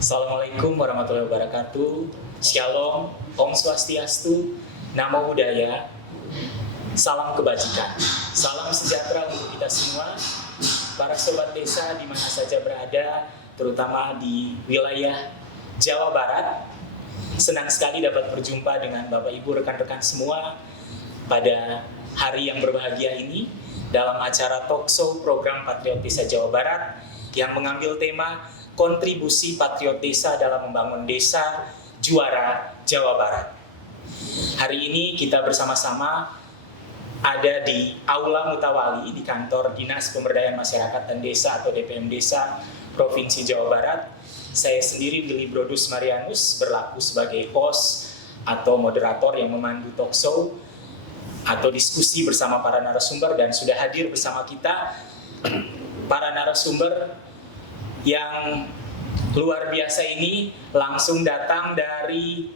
Assalamualaikum warahmatullahi wabarakatuh. Shalom, Om Swastiastu, Namo Buddhaya, salam kebajikan, salam sejahtera untuk kita semua, para sobat desa di mana saja berada, terutama di wilayah Jawa Barat. Senang sekali dapat berjumpa dengan Bapak Ibu rekan-rekan semua pada hari yang berbahagia ini dalam acara talkshow program Patriot Desa Jawa Barat yang mengambil tema kontribusi patriot desa dalam membangun desa juara Jawa Barat. Hari ini kita bersama-sama ada di Aula Mutawali di kantor Dinas Pemberdayaan Masyarakat dan Desa atau DPM Desa Provinsi Jawa Barat. Saya sendiri Willy Brodus Marianus berlaku sebagai host atau moderator yang memandu talkshow atau diskusi bersama para narasumber, dan sudah hadir bersama kita para narasumber yang luar biasa ini langsung datang dari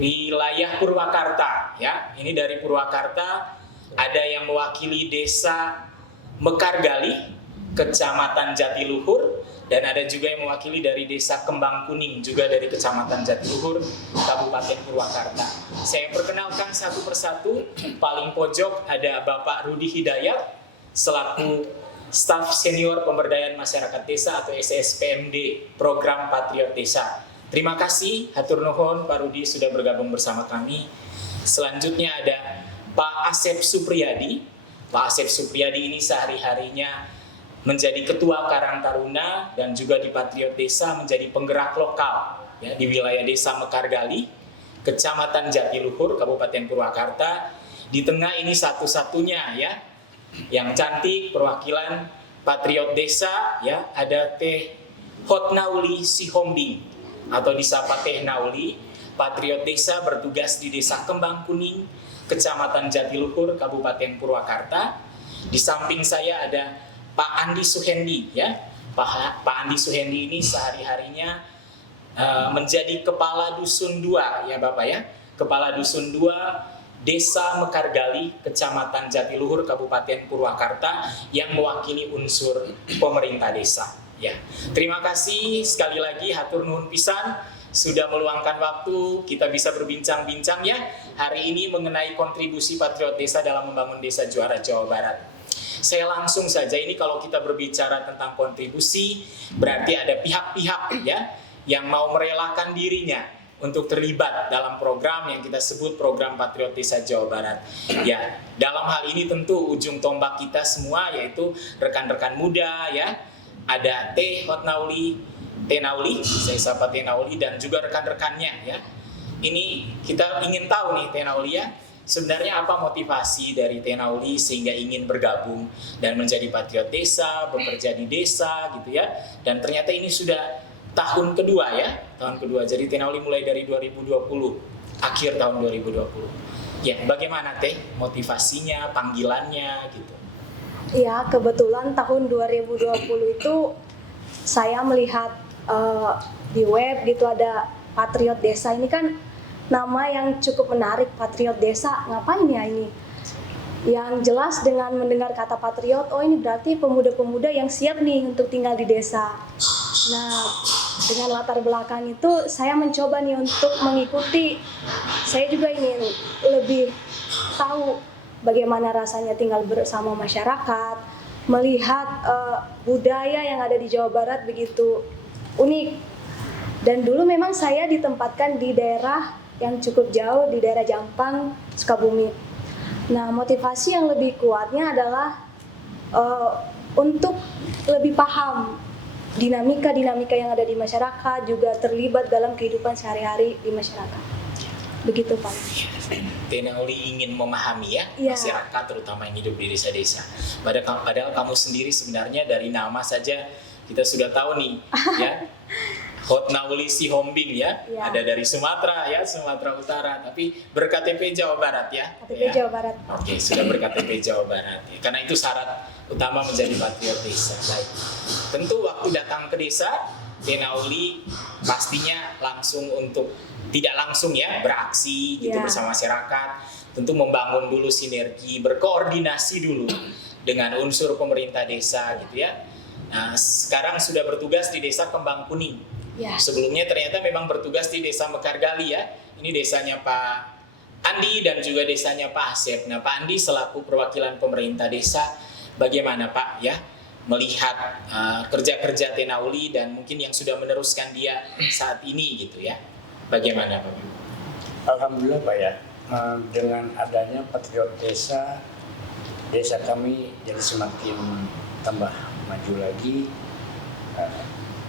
wilayah Purwakarta ya. Ini dari Purwakarta, ada yang mewakili Desa Mekargali, Kecamatan Jatiluhur, dan ada juga yang mewakili dari Desa Kembang Kuning, juga dari Kecamatan Jatiluhur, Kabupaten Purwakarta. Saya perkenalkan satu persatu. Paling pojok ada Bapak Rudi Hidayat selaku Staf Senior Pemberdayaan Masyarakat Desa atau SSPMD Program Patriot Desa. Terima kasih, hatur nuhun Pak Rudi sudah bergabung bersama kami. Selanjutnya ada Pak Asep Supriyadi. Pak Asep Supriyadi ini sehari-harinya menjadi Ketua Karang Taruna dan juga di Patriot Desa menjadi penggerak lokal ya, di wilayah Desa Mekargali, Kecamatan Jatiluhur, Kabupaten Purwakarta. Di tengah ini satu-satunya ya, yang cantik perwakilan Patriot Desa ya, ada Teh Hotnauli Sihombing atau disapa Teh Nauli, Patriot Desa bertugas di Desa Kembang Kuning, Kecamatan Jatiluhur, Kabupaten Purwakarta. Di samping saya ada Pak Andi Suhendi ya. Pak Andi Suhendi ini sehari-harinya menjadi Kepala Dusun 2 ya Bapak ya. Kepala Dusun 2 Desa Mekargali, Kecamatan Jatiluhur, Kabupaten Purwakarta yang mewakili unsur pemerintah desa. Ya, terima kasih sekali lagi hatur nuhun pisan sudah meluangkan waktu kita bisa berbincang-bincang ya hari ini mengenai kontribusi patriot desa dalam membangun desa juara Jawa Barat. Saya langsung saja, ini kalau kita berbicara tentang kontribusi berarti ada pihak-pihak ya yang mau merelakan dirinya untuk terlibat dalam program yang kita sebut program Patriot Desa Jawa Barat. Ya, dalam hal ini tentu ujung tombak kita semua yaitu rekan-rekan muda ya. Ada Teh Nauli, saya sapa Teh Nauli dan juga rekan-rekannya ya. Ini kita ingin tahu nih Teh Nauli ya, sebenarnya apa motivasi dari Teh Nauli sehingga ingin bergabung dan menjadi patriot desa, bekerja di desa gitu ya. Dan ternyata ini sudah tahun kedua ya, tahun kedua. Jadi Teh Nauli mulai dari 2020, akhir tahun 2020. Ya, bagaimana Teh motivasinya, panggilannya gitu? Ya, kebetulan tahun 2020 itu saya melihat di web gitu ada Patriot Desa. Ini kan nama yang cukup menarik, Patriot Desa. Ngapain ya ini? Yang jelas dengan mendengar kata patriot, oh ini berarti pemuda-pemuda yang siap nih untuk tinggal di desa. Nah, dengan latar belakang itu saya mencoba nih untuk mengikuti. Saya juga ingin lebih tahu bagaimana rasanya tinggal bersama masyarakat, melihat budaya yang ada di Jawa Barat begitu unik. Dan dulu memang saya ditempatkan di daerah yang cukup jauh, di daerah Jampang, Sukabumi. Nah, motivasi yang lebih kuatnya adalah untuk lebih paham dinamika-dinamika yang ada di masyarakat, juga terlibat dalam kehidupan sehari-hari di masyarakat. Begitu Pak. Teh Nauli ingin memahami ya masyarakat terutama yang hidup di desa-desa. Padahal kamu sendiri sebenarnya dari nama saja kita sudah tahu nih ya. Hotnauli Sihombing ya, ada dari Sumatera ya, Sumatera Utara, tapi berKTP Jawa Barat ya. KTP Jawa Barat. Oke, sudah berKTP Jawa Barat ya. Karena itu syarat utama menjadi patriot desa. Baik. Tentu waktu datang ke desa, Teh Nauli pastinya langsung untuk tidak langsung ya beraksi gitu bersama masyarakat. Tentu membangun dulu sinergi, berkoordinasi dulu dengan unsur pemerintah desa gitu ya. Nah, sekarang sudah bertugas di Desa Kembang Kuning, Ya. Sebelumnya ternyata memang bertugas di Desa Mekargali ya. Ini desanya Pak Andi dan juga desanya Pak Asep. Nah, Pak Andi selaku perwakilan pemerintah desa, bagaimana Pak ya melihat kerja-kerja Tenauli dan mungkin yang sudah meneruskan dia saat ini gitu ya? Bagaimana Pak? Alhamdulillah Pak ya, dengan adanya Patriot Desa, desa kami jadi semakin tambah maju lagi.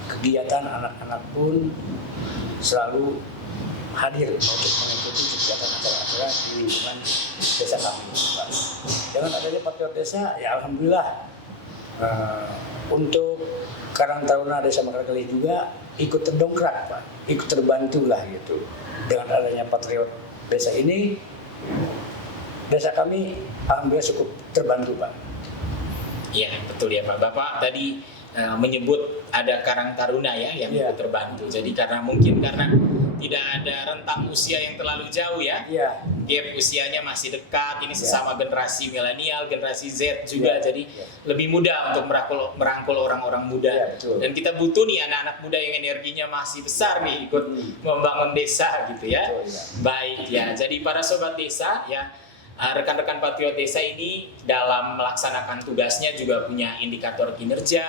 Kegiatan anak-anak pun selalu hadir untuk mengikuti kegiatan acara-acara di lingkungan desa kami. Pak. Dengan adanya Patriot Desa, ya alhamdulillah untuk Karang Taruna Desa Mekargali juga ikut terdongkrak, Pak, ikut terbantu lah gitu. Dengan adanya Patriot Desa ini, desa kami alhamdulillah cukup terbantu, Pak. Iya betul ya Pak. Bapak tadi menyebut ada Karang Taruna ya yang ikut terbantu. Jadi karena tidak ada rentang usia yang terlalu jauh ya. Gap usianya masih dekat. Ini sesama generasi milenial, generasi Z juga. Jadi lebih mudah untuk merangkul orang-orang muda. Dan kita butuh nih anak-anak muda yang energinya masih besar nih ikut membangun desa gitu ya. Baik ya. Jadi para sobat desa ya, rekan-rekan Patriot Desa ini dalam melaksanakan tugasnya juga punya indikator kinerja.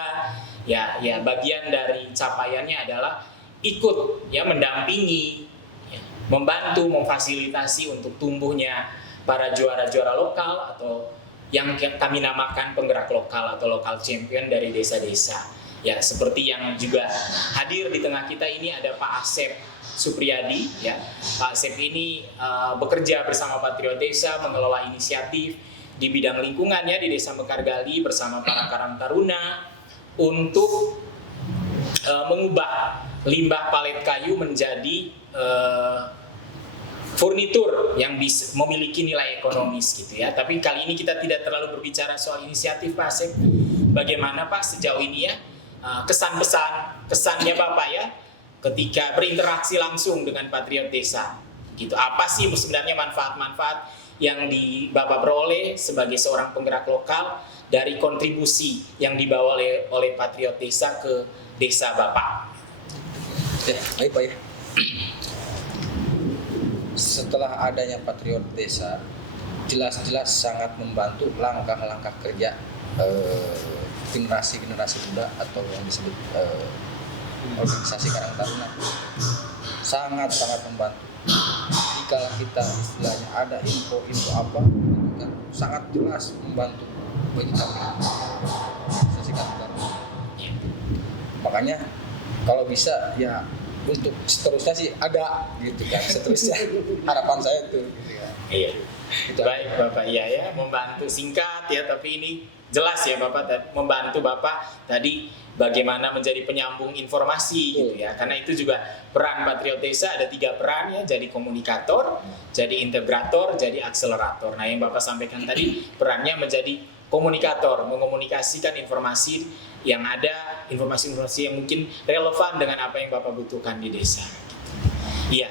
Ya, bagian dari capaiannya adalah ikut ya mendampingi, ya, membantu, memfasilitasi untuk tumbuhnya para juara-juara lokal atau yang kami namakan penggerak lokal atau local champion dari desa-desa. Ya, seperti yang juga hadir di tengah kita ini ada Pak Asep Supriyadi ya. Pak Asep ini bekerja bersama Patriot Desa mengelola inisiatif di bidang lingkungan ya di Desa Mekargali bersama para Karang Taruna untuk mengubah limbah palet kayu menjadi furnitur yang memiliki nilai ekonomis gitu ya. Tapi kali ini kita tidak terlalu berbicara soal inisiatif Pak Asep. Bagaimana Pak sejauh ini ya kesannya Bapak ya ketika berinteraksi langsung dengan Patriot Desa gitu. Apa sih sebenarnya manfaat-manfaat yang Bapak peroleh sebagai seorang penggerak lokal dari kontribusi yang dibawa oleh Patriot Desa ke desa Bapak? Ya, baik Pak ya. Setelah adanya Patriot Desa, jelas-jelas sangat membantu langkah-langkah kerja generasi muda atau yang disebut organisasi Karang Taruna. Sangat-sangat membantu. Jika kita istilahnya ada info apa, kan sangat jelas membantu bagi kami organisasi Karang Taruna. Makanya kalau bisa ya untuk seterusnya sih ada gitu kan, seterusnya harapan saya tuh gitu ya. Iya. Baik Bapak ya membantu singkat ya, tapi ini jelas ya Bapak membantu Bapak tadi bagaimana menjadi penyambung informasi gitu ya. Karena itu juga peran Patriot Desa ada 3 peran ya, jadi komunikator, jadi integrator, jadi akselerator. Nah yang Bapak sampaikan tadi perannya menjadi komunikator, mengomunikasikan informasi yang ada, informasi-informasi yang mungkin relevan dengan apa yang Bapak butuhkan di desa. Iya.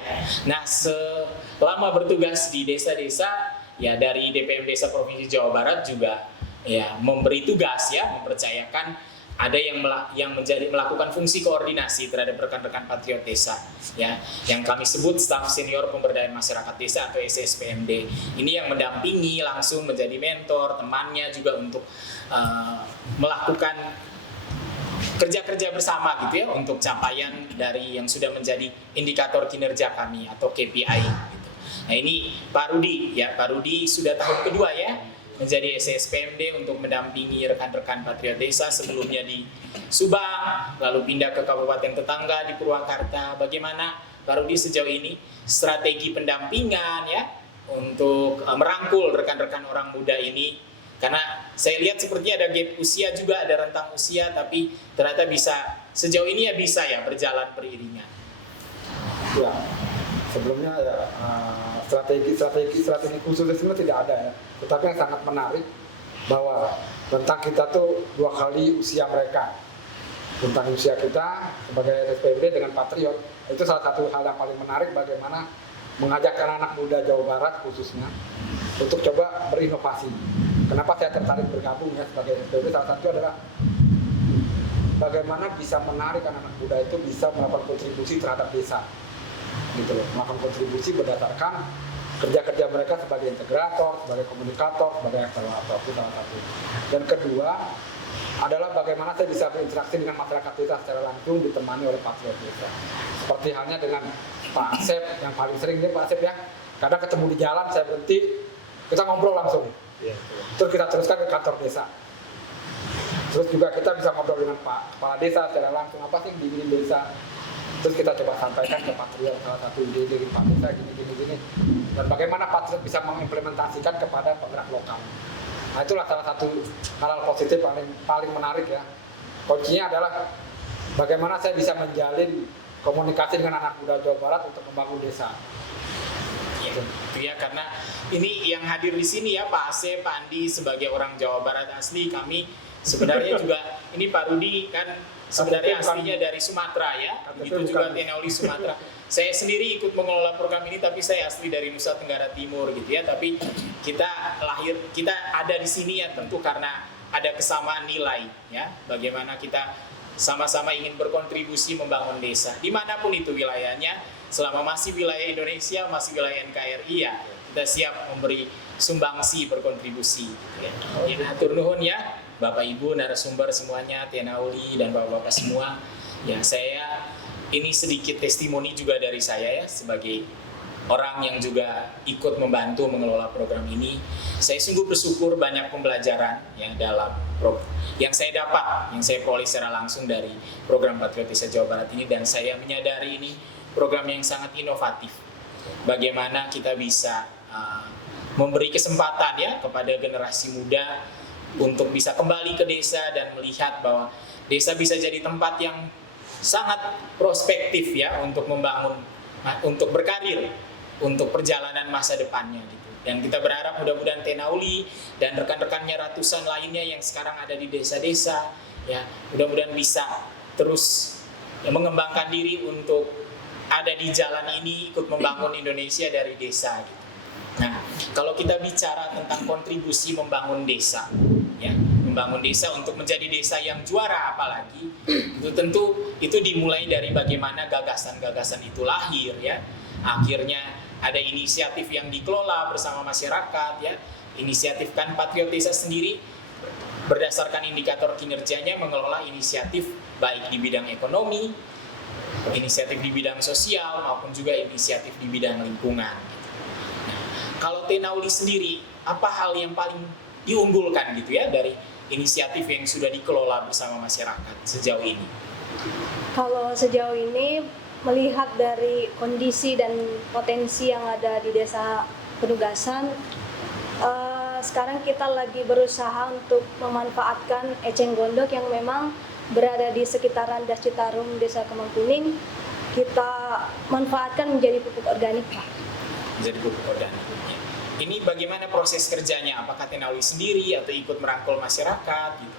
Nah, selama bertugas di desa-desa ya dari DPM Desa Provinsi Jawa Barat juga ya memberi tugas ya, mempercayakan ada yang melakukan fungsi koordinasi terhadap rekan-rekan Patriot Desa ya, yang kami sebut staf senior pemberdayaan masyarakat desa atau SSPMD. Ini yang mendampingi langsung menjadi mentor temannya juga untuk melakukan kerja-kerja bersama gitu ya untuk capaian dari yang sudah menjadi indikator kinerja kami atau KPI gitu. Nah ini Pak Rudi ya, Pak Rudi sudah tahun kedua ya menjadi SSPMD untuk mendampingi rekan-rekan Patriot Desa, sebelumnya di Subang, lalu pindah ke kabupaten tetangga di Purwakarta. Bagaimana Pak Rudi sejauh ini strategi pendampingan ya untuk merangkul rekan-rekan orang muda ini? Karena saya lihat sepertinya ada gap usia juga, ada rentang usia, tapi ternyata sejauh ini ya bisa ya berjalan beriringan. Ya, sebelumnya ya strategi khusus sebenarnya tidak ada ya. Tetapi yang sangat menarik bahwa tentang kita tuh 2 kali usia mereka. Tentang usia kita sebagai SPMD dengan Patriot, itu salah satu hal yang paling menarik bagaimana mengajak anak muda Jawa Barat khususnya untuk coba berinovasi. Kenapa saya tertarik bergabung ya sebagai SPMD? Salah satu adalah bagaimana bisa menarik anak-anak muda itu bisa melakukan kontribusi terhadap desa, gitu loh, melakukan kontribusi berdasarkan kerja-kerja mereka sebagai integrator, sebagai komunikator, sebagai akselerator itu salah satu. Dan kedua adalah bagaimana saya bisa berinteraksi dengan masyarakat desa secara langsung ditemani oleh patriot desa. Seperti halnya dengan Pak Asep yang paling sering nih Pak Asep ya, kadang ketemu di jalan saya berhenti, kita ngobrol langsung. Terus kita teruskan ke kantor desa. Terus juga kita bisa ngobrol dengan Pak Kepala Desa secara langsung, apa sih yang dibikin desa. Terus kita coba sampaikan ke patriot salah satu ide dari Pak Desa gini. Dan bagaimana patriot bisa mengimplementasikan kepada penggerak lokal. Nah itulah salah satu hal positif paling menarik ya. Kuncinya adalah bagaimana saya bisa menjalin komunikasi dengan anak muda Jawa Barat untuk membangun desa. Ya, itu ya, karena ini yang hadir di sini ya Pak Asep, Pak Andi sebagai orang Jawa Barat asli, kami sebenarnya juga ini Pak Rudi kan sebenarnya aslinya dari Sumatera ya, begitu juga Tenauli Sumatera. Saya sendiri ikut mengelola program ini, tapi saya asli dari Nusa Tenggara Timur gitu ya. Tapi kita ada di sini ya tentu karena ada kesamaan nilai ya. Bagaimana kita sama-sama ingin berkontribusi membangun desa, dimanapun itu wilayahnya, selama masih wilayah Indonesia, masih wilayah NKRI ya, kita siap memberi sumbangsi berkontribusi. Ya, hatur nuhun ya. Bapak Ibu narasumber semuanya, Tenauli dan Bapak-bapak semua. Ya, saya ini sedikit testimoni juga dari saya ya sebagai orang yang juga ikut membantu mengelola program ini. Saya sungguh bersyukur banyak pembelajaran yang dalam yang saya dapat, yang saya peroleh secara langsung dari program Patriot Desa Jawa Barat ini, dan saya menyadari ini program yang sangat inovatif. Bagaimana kita bisa memberi kesempatan ya kepada generasi muda untuk bisa kembali ke desa dan melihat bahwa desa bisa jadi tempat yang sangat prospektif ya untuk membangun, untuk berkarir, untuk perjalanan masa depannya gitu. Dan kita berharap mudah-mudahan Tenauli dan rekan-rekannya ratusan lainnya yang sekarang ada di desa-desa ya, mudah-mudahan bisa terus ya, mengembangkan diri untuk ada di jalan ini, ikut membangun Indonesia dari desa gitu. Nah, kalau kita bicara tentang kontribusi membangun desa, ya, membangun desa untuk menjadi desa yang juara apalagi, itu tentu itu dimulai dari bagaimana gagasan-gagasan itu lahir, ya. Akhirnya ada inisiatif yang dikelola bersama masyarakat, ya. Inisiatif kan Patriot Desa sendiri berdasarkan indikator kinerjanya mengelola inisiatif baik di bidang ekonomi, inisiatif di bidang sosial maupun juga inisiatif di bidang lingkungan. Kalau Tenauli sendiri, apa hal yang paling diunggulkan gitu ya dari inisiatif yang sudah dikelola bersama masyarakat sejauh ini? Kalau sejauh ini melihat dari kondisi dan potensi yang ada di desa penugasan, sekarang kita lagi berusaha untuk memanfaatkan eceng gondok yang memang berada di sekitaran Das Citarum, Desa Kemang Kuning, kita manfaatkan menjadi pupuk organik, Pak. Menjadi pupuk organik. Ini bagaimana proses kerjanya? Apakah Tenauli sendiri atau ikut merangkul masyarakat gitu?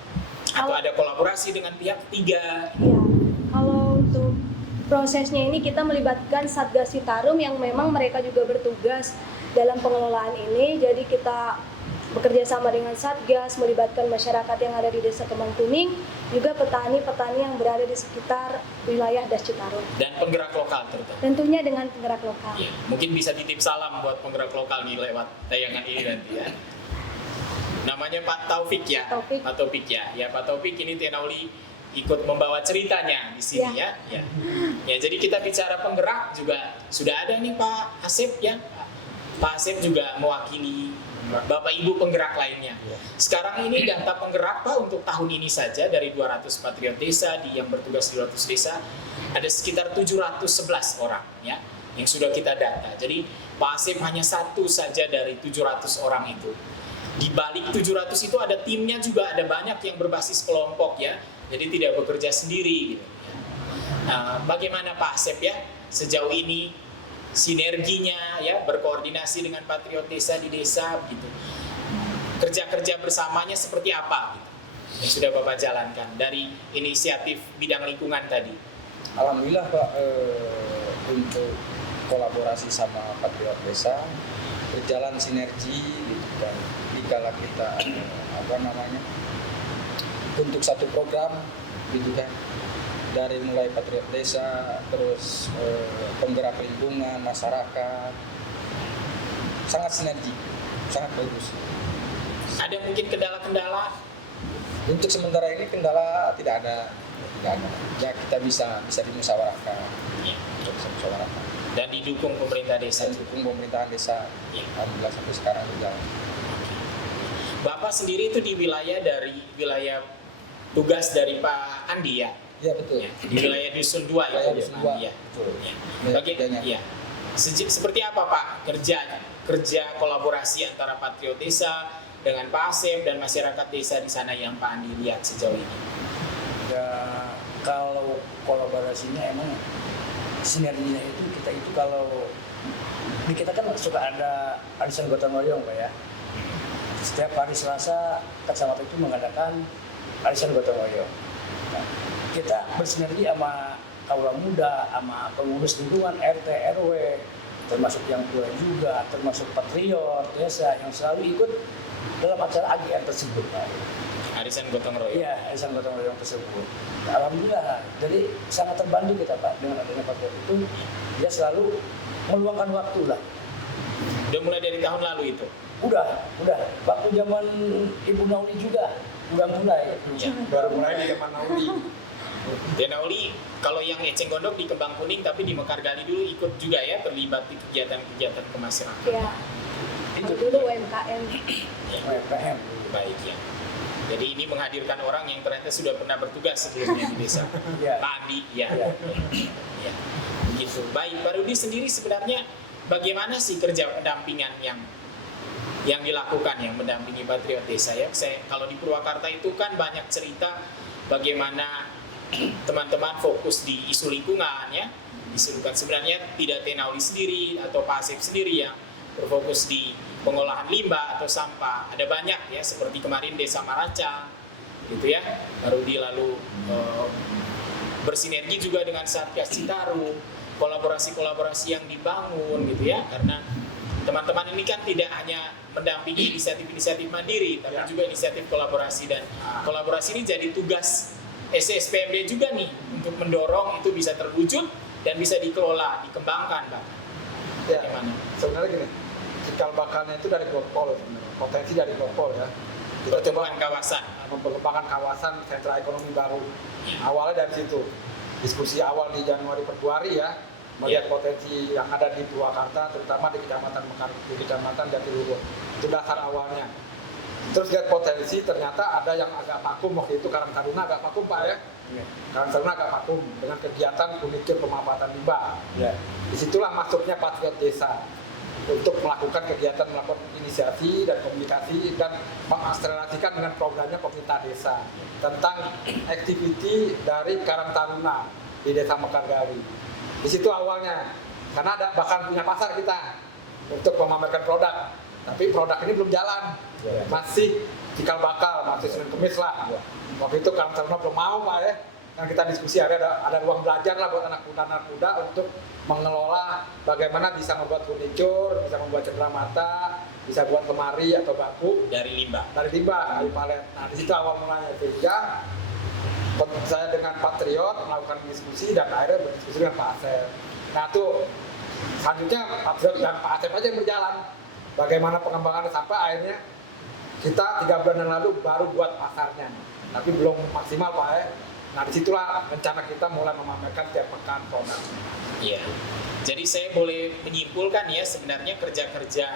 Atau ada kolaborasi dengan pihak ketiga? Ya, kalau untuk prosesnya ini kita melibatkan Satgas Citarum yang memang mereka juga bertugas dalam pengelolaan ini. Jadi kita bekerja sama dengan Satgas, melibatkan masyarakat yang ada di Desa Kemang Kuning, juga petani-petani yang berada di sekitar wilayah Das Citarum. Dan penggerak lokal terutama. Tentunya dengan penggerak lokal. Ya, mungkin bisa titip salam buat penggerak lokal nih lewat tayangan ini nanti ya. Namanya Pak Taufik ya. Pak Taufik ya. Ya Pak Taufik ini Tenauli ikut membawa ceritanya di sini ya. Ya, jadi kita bicara penggerak juga sudah ada nih Pak Asep ya. Pak Asep juga mewakili Bapak Ibu penggerak lainnya. Sekarang ini data penggerak Pak untuk tahun ini saja dari 200 Patriot Desa yang bertugas di 200 desa ada sekitar 711 orang ya yang sudah kita data. Jadi Pak Asep hanya satu saja dari 700 orang itu. Di balik 700 itu ada timnya juga, ada banyak yang berbasis kelompok ya. Jadi tidak bekerja sendiri gitu. Nah, bagaimana Pak Asep ya sejauh ini sinerginya ya, berkoordinasi dengan Patriot Desa di desa gitu. Kerja-kerja bersamanya seperti apa gitu yang sudah Bapak jalankan dari inisiatif bidang lingkungan tadi? Alhamdulillah Pak, untuk kolaborasi sama Patriot Desa berjalan sinergi gitu, dan dikala kita untuk satu program gitu kan. Dari mulai patriot desa, terus penggerak lingkungan, masyarakat, sangat sinergi, sangat bagus. Ada mungkin kendala-kendala? Untuk sementara ini kendala tidak ada. Ya kita bisa dimusyawarahkan, bisa musyawarahkan. Dan didukung pemerintah desa. Saya dukung pemerintahan desa, alhamdulillah sampai sekarang juga. Bapak sendiri itu di wilayah tugas dari Pak Andi ya? Iya betul. Ya, di wilayah Dusun 2 Wilayah itu Dusun Pak 2, Andi ya. betul. Bagaimana? Ya. Seperti apa Pak kerja kolaborasi antara Patriot Desa dengan Pak Asep dan masyarakat desa di sana yang Pak Andi lihat sejauh ini? Ya, kalau kolaborasinya emang sinerginya itu kalau di kita kan suka ada arisan gotong royong Pak ya. Setiap hari Selasa kecamatan itu mengadakan arisan gotong royong. Nah, kita bersinergi sama kaula muda, sama pengurus lingkungan RT RW, termasuk yang tua juga, termasuk patriot desa yang selalu ikut dalam acara AGR tersebut Pak. Arisan gotong royong. Iya, arisan gotong royong tersebut. Alhamdulillah, jadi sangat terbantu kita Pak dengan adanya patriot itu. Dia selalu meluangkan waktu lah. Udah mulai dari tahun lalu itu? Udah. Waktu zaman Ibu Nauli juga udah mulai. Ya. Baru mulai di zaman Nauli. Dan Nauli, kalau yang Eceng Gondok di Kembang Kuning, tapi di Mekargali dulu ikut juga ya, terlibat di kegiatan-kegiatan kemasyarakatan. Ya, dulu UMKM. Ya. UMKM. Baik ya. Jadi ini menghadirkan orang yang ternyata sudah pernah bertugas sebelumnya di desa. Iya. Pak Andi, ya. Iya. Ya. Begitu. Baik, Pak Rudi sendiri sebenarnya bagaimana sih kerja pendampingan yang dilakukan, yang mendampingi Patriot Desa ya? Kalau di Purwakarta itu kan banyak cerita bagaimana teman-teman fokus di isu lingkungan ya. Isu lingkungan sebenarnya tidak Tenauli sendiri atau Pak Asep sendiri yang berfokus di pengolahan limbah atau sampah. Ada banyak ya, seperti kemarin Desa Maracang gitu ya. Pak Rudi lalu bersinergi juga dengan Satgas Citarum, kolaborasi-kolaborasi yang dibangun gitu ya, karena teman-teman ini kan tidak hanya mendampingi inisiatif-inisiatif mandiri, tapi juga inisiatif kolaborasi, dan kolaborasi ini jadi tugas SSPMD juga nih untuk mendorong itu bisa terwujud dan bisa dikelola, dikembangkan bahkan. Ya, Bagaimana? sebenarnya gini, cikal bakalnya itu dari Gopol, potensi dari Gopol ya. Kita coba Pertumbuhan kawasan. mengembangkan kawasan sentra ekonomi baru. Awalnya dari situ. Diskusi awal di Januari Februari ya, melihat potensi yang ada di Purwakarta, terutama di Kecamatan Jatiluhur. Itu dasar awalnya. Terus lihat potensi, ternyata ada yang agak vakum waktu itu, Karang Taruna agak vakum Pak ya. Karang Taruna agak vakum dengan kegiatan pemikir pemanfaatan limbah. Ya. Disitulah masuknya Patriot Desa untuk melakukan kegiatan, melakukan inisiasi dan komunikasi dan mengakselerasikan dengan programnya pemerintah desa tentang activity dari Karang Taruna di Desa Mekargali. Di situ awalnya, karena ada bahkan punya pasar kita untuk memamerkan produk, tapi produk ini belum jalan, masih cikal bakal, masih Senin Kemis lah. Waktu itu Karang Taruna belum mau Pak ya, kan kita diskusi ada ruang belajar lah buat anak muda untuk mengelola bagaimana bisa membuat furniture, bisa membuat cendera mata, bisa buat lemari atau bangku Dari limbah. dari palet. Nah di situ awal mulanya, sehingga saya dengan Patriot melakukan diskusi dan akhirnya berdiskusi dengan Pak Asep. Nah tuh selanjutnya Patriot dan Pak Asep aja yang berjalan. Bagaimana pengembangannya sampai akhirnya kita 3 bulan yang lalu baru buat pasarnya, tapi belum maksimal Pak ya. Nah disitulah rencana kita mulai memamerkan tiap pekan produk. Iya. Jadi saya boleh menyimpulkan ya, sebenarnya kerja-kerja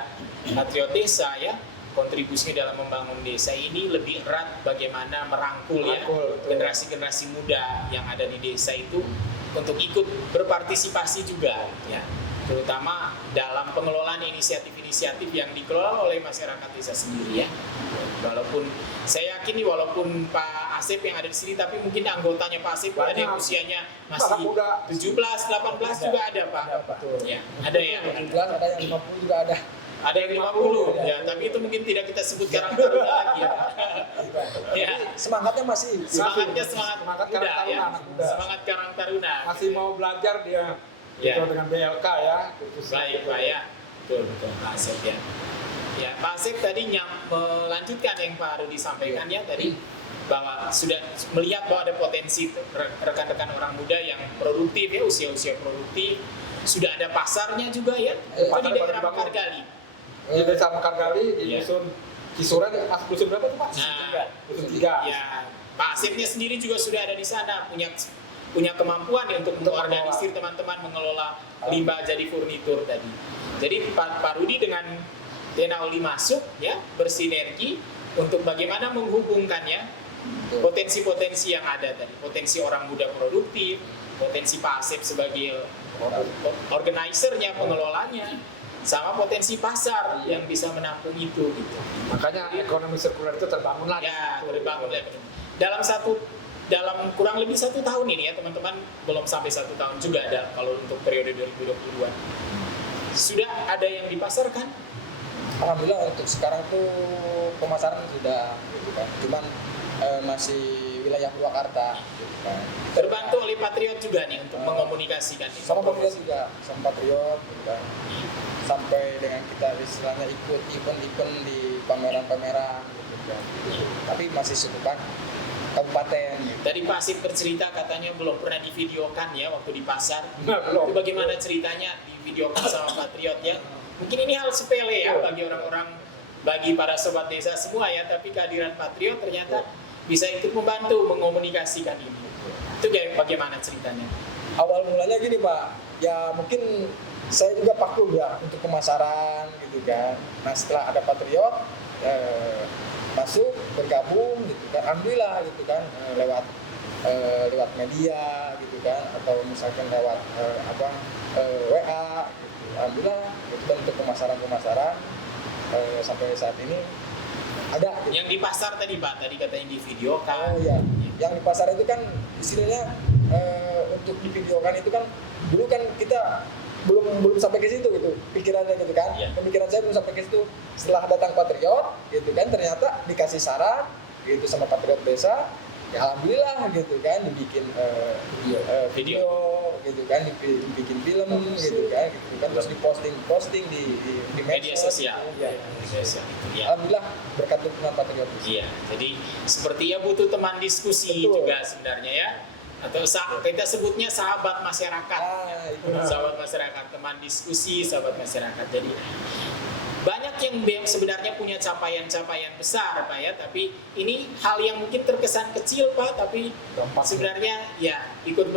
Patriot Desa ya, kontribusinya dalam membangun desa ini lebih erat bagaimana merangkul ya Betul. generasi-generasi muda yang ada di desa itu untuk ikut berpartisipasi juga ya, terutama dalam pengelolaan inisiatif-inisiatif yang dikelola oleh masyarakat desa sendiri ya. Walaupun saya yakin nih, walaupun Pak Asep yang ada di sini, tapi mungkin anggotanya Pak Asep ada yang usianya masih 17, 18 juga ada Pak. Betul. Ya, ada ya. Kebetulan ada yang 50 juga ada. Ada yang 50 ya, tapi itu mungkin tidak kita sebut Karang Taruna lagi ya. Ya, Semangatnya masih. semangatnya semangat Semangat muda Karang Taruna, ya. anak muda. Semangat Karang Taruna. Masih mau belajar dia, Ya. itu dengan BLK ya. Baik Pak ya. Betul Pak Asep ya. Ya, Pak Asep tadi melanjutkan yang Pak Rudi sampaikan ya tadi, bahwa sudah melihat bahwa ada potensi rekan-rekan orang muda yang produktif ya, usia-usia produktif, sudah ada pasarnya juga ya, itu di daerah Mekargali. Di desa Mekargali, di Iya. dusun Kisuran, dusun berapa tuh Pak? Nah, Dusun 3. ya, Pak Asepnya sendiri juga sudah ada di sana, punya kemampuan ya untuk mengorganisir teman-teman mengelola limbah jadi furnitur tadi. Jadi Pak Rudi dengan Tenauli masuk ya, bersinergi untuk bagaimana menghubungkannya potensi-potensi yang ada tadi, potensi orang muda produktif, potensi Pak Asep sebagai organizer-nya, pengelolanya, sama potensi pasar yang bisa menampung itu gitu. Makanya ekonomi sirkuler itu terbangun lah. Ya, terbangun ya. Dalam kurang lebih 1 tahun ini ya teman-teman, belum sampai 1 tahun juga ada kalau untuk periode 2022. Sudah ada yang dipasarkan? Alhamdulillah untuk sekarang tuh pemasaran sudah gitu kan. Cuman masih wilayah Purwakarta gitu kan. Terbantu oleh Patriot juga nih untuk mengomunikasikan ini. Sama Patriot juga, sama Patriot gitu kan. Sampai dengan kita istilahnya ikut event-event di pameran-pameran gitu kan. Tapi masih seputar kabupaten gitu. Tadi Pak Asip bercerita katanya belum pernah divideokan ya waktu di pasar. Nah, belum. Itu bagaimana ceritanya divideokan sama Patriot ya? Mungkin ini hal sepele ya bagi orang-orang, bagi para sobat desa semua ya, tapi kehadiran Patriot ternyata bisa ikut membantu mengomunikasikan ini. Itu bagaimana ceritanya? Awal mulanya gini Pak, ya mungkin saya juga pakum ya untuk pemasaran gitu kan. Nah setelah ada Patriot masuk bergabung gitu kan, alhamdulillah gitu kan, lewat media gitu kan, atau misalkan lewat WA gitu. Alhamdulillah itu untuk pemasaran sampai saat ini ada gitu. Yang di pasar tadi Pak, tadi katanya di video kan. Oh iya, yang di pasar itu kan istilahnya untuk di videokan itu kan dulu kan kita belum sampai ke situ gitu pikirannya gitu kan. Iya. Pemikiran saya belum sampai ke situ. Setelah datang Patriot gitu kan, ternyata dikasih saran gitu sama Patriot Desa. Ya alhamdulillah gitu kan, dibikin video gitu kan, dibikin film gitu kan, terus diposting di Media sosial. Ya. Media sosial. Ya. Alhamdulillah berkat dukungan Patriot Desa. Iya, jadi sepertinya butuh teman diskusi Betul. juga sebenarnya ya. Atau kita sebutnya sahabat masyarakat. Itu. Sahabat masyarakat, teman diskusi, sahabat masyarakat. Jadi banyak yang sebenarnya punya capaian-capaian besar Pak ya, tapi ini hal yang mungkin terkesan kecil Pak, tapi sebenarnya ya ikut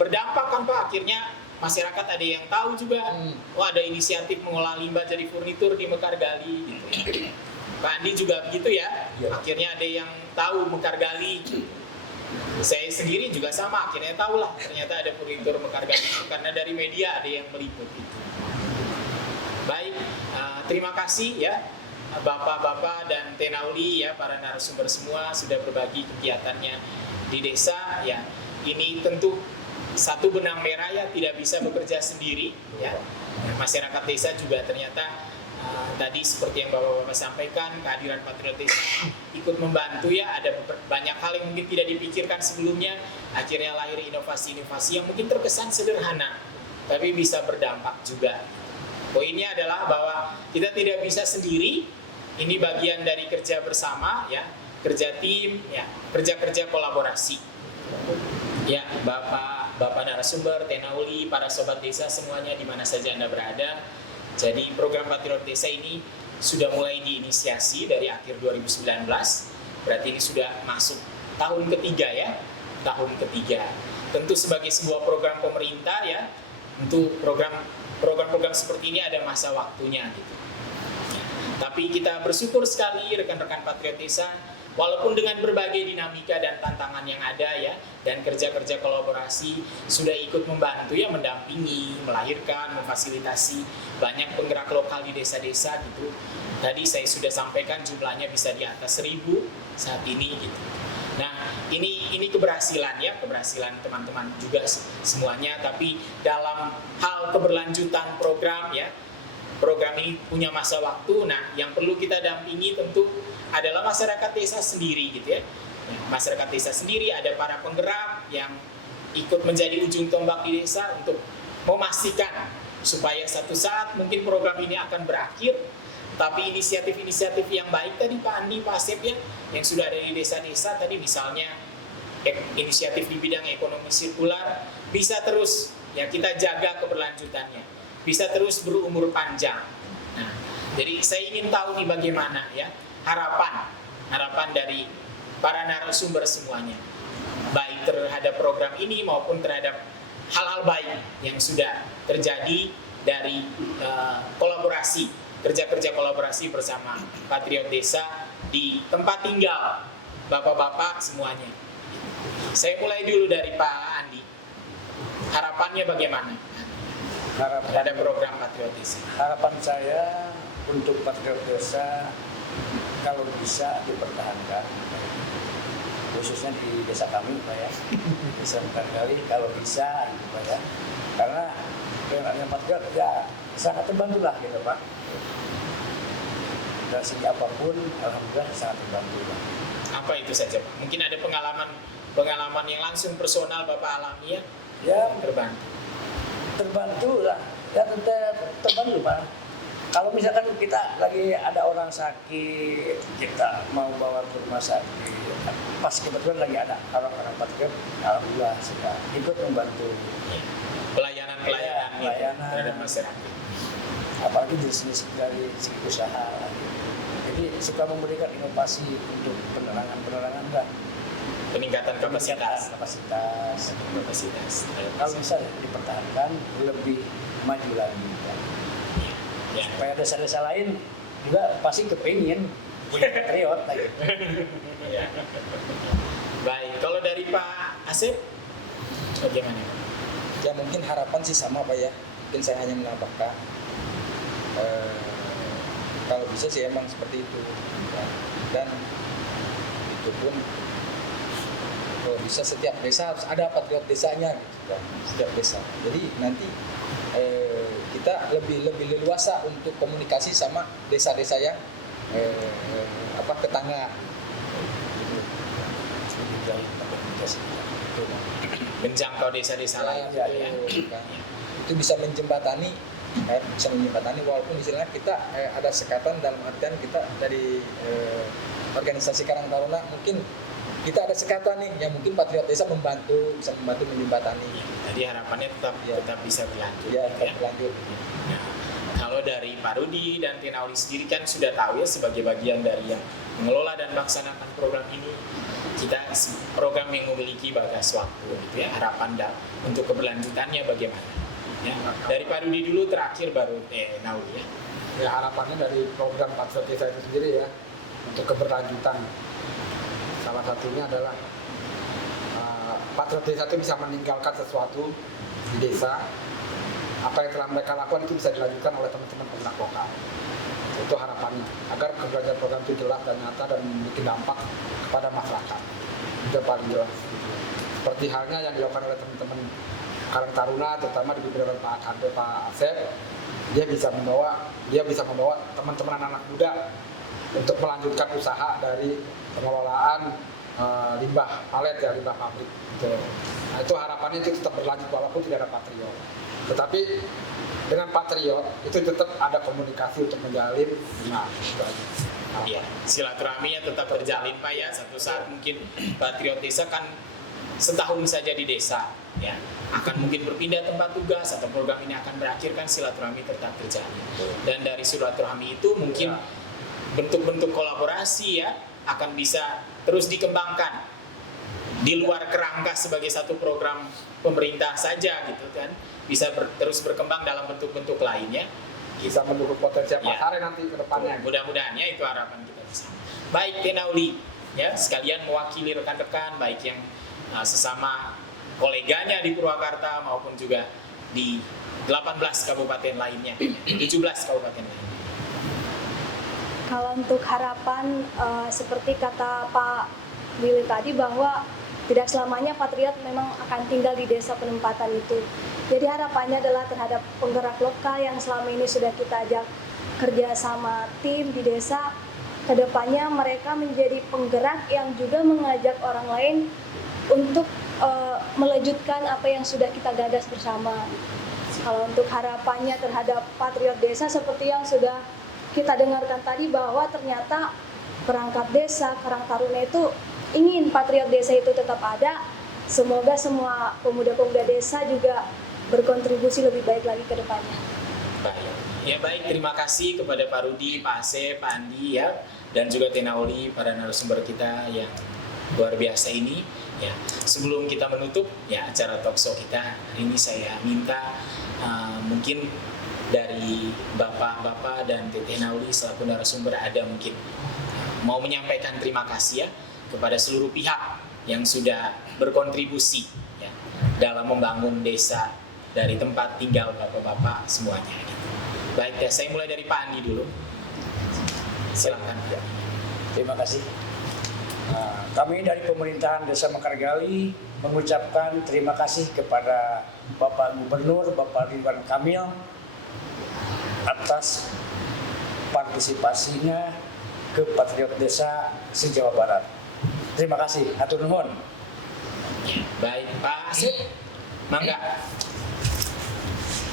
berdampak kan Pak. Akhirnya masyarakat ada yang tahu juga, oh ada inisiatif mengolah limbah jadi furnitur di Mekargali gitu ya. Pak Andi juga begitu ya, akhirnya ada yang tahu Mekargali. Saya sendiri juga sama, akhirnya tahu lah ternyata ada furnitur Mekargali karena dari media ada yang meliput itu. Baik, terima kasih ya Bapak-bapak dan Tenauli ya, para narasumber semua sudah berbagi kegiatannya di desa ya. Ini tentu satu benang merah ya, tidak bisa bekerja sendiri ya. Masyarakat desa juga ternyata tadi seperti yang Bapak-bapak sampaikan, kehadiran Patriot Desa ikut membantu ya. Ada banyak hal yang mungkin tidak dipikirkan sebelumnya, akhirnya lahir inovasi-inovasi yang mungkin terkesan sederhana tapi bisa berdampak juga. Poinnya adalah bahwa kita tidak bisa sendiri, ini bagian dari kerja bersama ya, kerja tim ya, kerja kolaborasi. Ya, Bapak narasumber, Tenauli, para sobat desa semuanya di mana saja Anda berada. Jadi program Patriot Desa ini sudah mulai diinisiasi dari akhir 2019. Berarti ini sudah masuk tahun ketiga ya, tahun ketiga. Tentu sebagai sebuah program pemerintah ya, tentu program seperti ini ada masa waktunya gitu. Tapi kita bersyukur sekali rekan-rekan Patriot Desa, walaupun dengan berbagai dinamika dan tantangan yang ada ya, dan kerja-kerja kolaborasi sudah ikut membantu ya, mendampingi, melahirkan, memfasilitasi banyak penggerak lokal di desa-desa gitu. Tadi saya sudah sampaikan jumlahnya bisa di atas 1.000 saat ini gitu. Nah, ini keberhasilan ya, keberhasilan teman-teman juga semuanya. Tapi dalam hal keberlanjutan program ya, program ini punya masa waktu. Nah, yang perlu kita dampingi tentu adalah masyarakat desa sendiri gitu ya. Masyarakat desa sendiri, ada para penggerak yang ikut menjadi ujung tombak di desa untuk memastikan supaya satu saat mungkin program ini akan berakhir, Tapi inisiatif-inisiatif yang baik tadi Pak Andi, Pak Asep ya, yang sudah ada di desa-desa tadi, misalnya inisiatif di bidang ekonomi sirkular, bisa terus ya kita jaga keberlanjutannya, bisa terus berumur panjang. Nah, jadi saya ingin tahu nih bagaimana ya harapan dari para narasumber semuanya, baik terhadap program ini maupun terhadap hal-hal baik yang sudah terjadi dari kerja-kerja kolaborasi bersama Patriot Desa di tempat tinggal bapak-bapak semuanya. Saya mulai dulu dari Pak Andi. Harapannya bagaimana terhadap program Patriot Desa? Harapan saya untuk Patriot Desa kalau bisa dipertahankan, khususnya di desa kami Pak ya, desa Mekarkali kalau bisa gitu Pak ya, karena dengan adanya Patriot ya sangat terbantu lah gitu Pak, dari segi apapun alhamdulillah sangat terbantu Pak. Apa itu saja Pak? Mungkin ada pengalaman yang langsung personal Bapak alami ya? Ya Terbantu. lah ya, terbantu Pak. Kalau misalkan kita lagi ada orang sakit, kita mau bawa ke rumah sakit, pas kebetulan lagi ada orang-orang Patriot, alhamdulillah sudah ikut membantu Pelayanan terhadap masyarakat. apalagi dari segi usaha. Jadi suka memberikan inovasi untuk penerangan lah, Peningkatan kapasitas. Kalau bisa dipertahankan lebih maju lagi. Ya. Supaya desa-desa lain juga pasti kepingin punya Patriot lagi. Ya. Baik, kalau dari Pak Asep bagaimana? Ya mungkin harapan sih sama Pak ya. Mungkin saya hanya menambahkan kalau bisa sih emang seperti itu. Dan itu pun kalau bisa setiap desa harus ada Patriot desanya gitu kan. Setiap desa. Jadi nanti kita lebih leluasa untuk komunikasi sama desa-desa yang tetangga. Menjangkau desa-desa lain Ya, gitu ya. Itu bisa menjembatani walaupun istilahnya kita ada sekatan dalam artian kita dari organisasi Karang Taruna mungkin kita ada sekatan nih yang mungkin Patriot Desa bisa membantu menjembatani. Jadi harapannya tetap bisa berlanjut. Ya, gitu tetap berlanjut. Nah, kalau dari Pak Rudi dan Tenauli sendiri kan sudah tahu ya sebagai bagian dari yang mengelola dan melaksanakan program ini, kita program yang memiliki batas waktu gitu ya, harapan untuk keberlanjutannya bagaimana? Ya, dari Pak Rudi dulu terakhir baru Nauli ya. Ya harapannya dari program Patriot Desa itu sendiri ya, untuk keberlanjutan. Salah satunya adalah Patriot Desa itu bisa meninggalkan sesuatu di desa. Apa yang telah mereka lakukan itu bisa dilanjutkan oleh teman-teman penggerak lokal. Itu harapannya, agar keberlanjutan program itu jelas dan nyata dan memiliki dampak kepada masyarakat. Itu paling jelas. Seperti halnya yang dilakukan oleh teman-teman Karang Taruna, terutama di pimpinan Pak Asep, dia bisa membawa teman-teman anak-anak muda untuk melanjutkan usaha dari pengelolaan limbah palet ya, limbah pabrik. Gitu. Nah, itu harapannya itu tetap berlanjut walaupun tidak ada Patriot. Tetapi dengan Patriot itu tetap ada komunikasi untuk menjalin. Nah, itu aja. Ya, silaturahminya tetap terjalin Pak ya. Satu saat mungkin Patriot Desa kan setahun saja di desa, ya akan mungkin berpindah tempat tugas atau program ini akan berakhir, kan silaturahmi tetap terjalin. Dan dari silaturahmi itu mungkin bentuk-bentuk kolaborasi ya akan bisa terus dikembangkan di luar kerangka sebagai satu program pemerintah saja gitu kan, bisa terus berkembang dalam bentuk-bentuk lainnya. Bisa mendukung potensial Ya. pasarnya nanti ke depannya. Mudah-mudahan ya itu harapan kita bersama. Baik Tenauli ya, sekalian mewakili rekan-rekan baik yang sesama koleganya di Purwakarta maupun juga di 18 kabupaten lainnya, 17 kabupaten lainnya. Kalau untuk harapan seperti kata Pak Willy tadi bahwa tidak selamanya Patriot memang akan tinggal di desa penempatan itu. Jadi harapannya adalah terhadap penggerak lokal yang selama ini sudah kita ajak kerja sama tim di desa, kedepannya mereka menjadi penggerak yang juga mengajak orang lain untuk melanjutkan apa yang sudah kita gagas bersama. Kalau untuk harapannya terhadap Patriot Desa seperti yang sudah kita dengarkan tadi bahwa ternyata perangkat desa, Karang Taruna itu ingin patriot desa itu tetap ada. Semoga semua pemuda-pemuda desa juga berkontribusi lebih baik lagi ke depannya. Baik. Ya baik, terima kasih kepada Pak Rudi, Pak Asep, Pak Andi ya, dan juga Tenauli, para narasumber kita yang luar biasa ini. Ya, sebelum kita menutup ya acara talkshow kita hari ini, saya minta mungkin dari bapak-bapak dan Teteh Nauli selaku narasumber ada mungkin mau menyampaikan terima kasih ya kepada seluruh pihak yang sudah berkontribusi ya, dalam membangun desa dari tempat tinggal bapak-bapak semuanya. Gitu. Baik ya, saya mulai dari Pak Andi dulu. Silakan. Ya. Terima kasih. Kami dari pemerintahan Desa Mekargali mengucapkan terima kasih kepada Bapak Gubernur, Bapak Ridwan Kamil atas partisipasinya ke Patriot Desa se-Jawa Barat. Terima kasih, hatur nuhun. Baik, Pak Asep, mangga.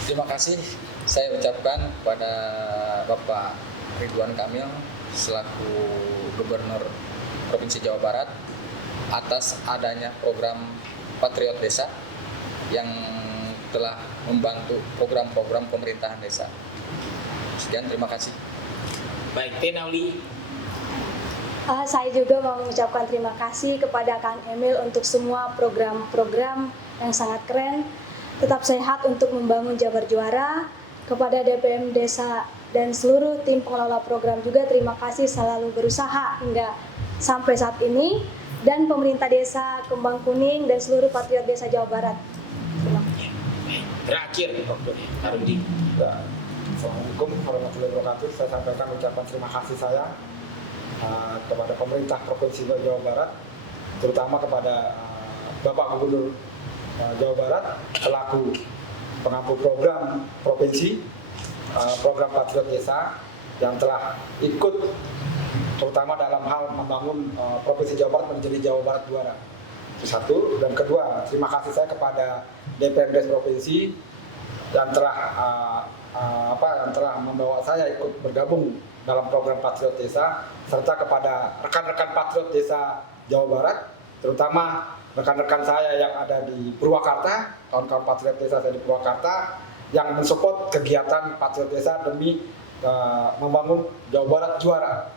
Terima kasih saya ucapkan kepada Bapak Ridwan Kamil selaku Gubernur Provinsi Jawa Barat atas adanya program Patriot Desa yang telah membantu program-program pemerintahan desa. Sekian, terima kasih. Baik, Tenauli. Saya juga mau mengucapkan terima kasih kepada Kang Emil untuk semua program-program yang sangat keren. Tetap sehat untuk membangun Jabar Juara. Kepada DPM Desa dan seluruh tim pengelola program juga terima kasih selalu berusaha hingga sampai saat ini. Dan pemerintah desa Kembang Kuning dan seluruh patriot desa Jawa Barat. Terima kasih. Terakhir, Pak Rudi. Ya. Assalamualaikum warahmatullahi wabarakatuh. Saya sampaikan ucapan terima kasih saya kepada pemerintah Provinsi Jawa Barat, terutama kepada Bapak Gubernur Jawa Barat selaku pengampu program provinsi, program Patriot Desa yang telah ikut terutama dalam hal membangun Provinsi Jawa Barat menjadi Jawa Barat Juara. Itu satu. Dan kedua, terima kasih saya kepada DPRD Provinsi yang telah membawa saya ikut bergabung dalam program Patriot Desa, serta kepada rekan-rekan Patriot Desa Jawa Barat, terutama rekan-rekan saya yang ada di Purwakarta, kawan-kawan Patriot Desa saya di Purwakarta, yang mensupport kegiatan Patriot Desa demi membangun Jawa Barat Juara.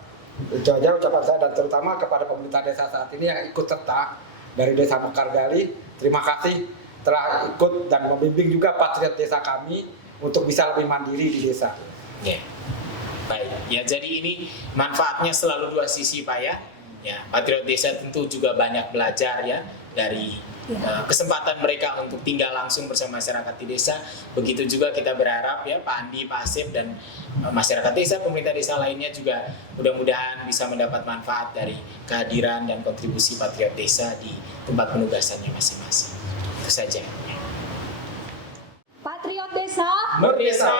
Itu aja ucapan saya, dan terutama kepada pemerintah desa saat ini yang ikut serta dari Desa Mekargali, terima kasih telah ikut dan membimbing juga Patriot Desa kami untuk bisa lebih mandiri di desa. Ya. Baik, ya jadi ini manfaatnya selalu dua sisi Pak ya. Ya, Patriot Desa tentu juga banyak belajar ya dari kesempatan mereka untuk tinggal langsung bersama masyarakat di desa. Begitu juga kita berharap ya Pak Andi, Pak Asep dan masyarakat desa, pemerintah desa lainnya juga mudah-mudahan bisa mendapat manfaat dari kehadiran dan kontribusi Patriot Desa di tempat penugasannya masing-masing. Itu saja. Patriot Desa, Berdesa,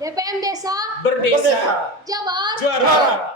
DPM Desa, berdesa, Jabar juara.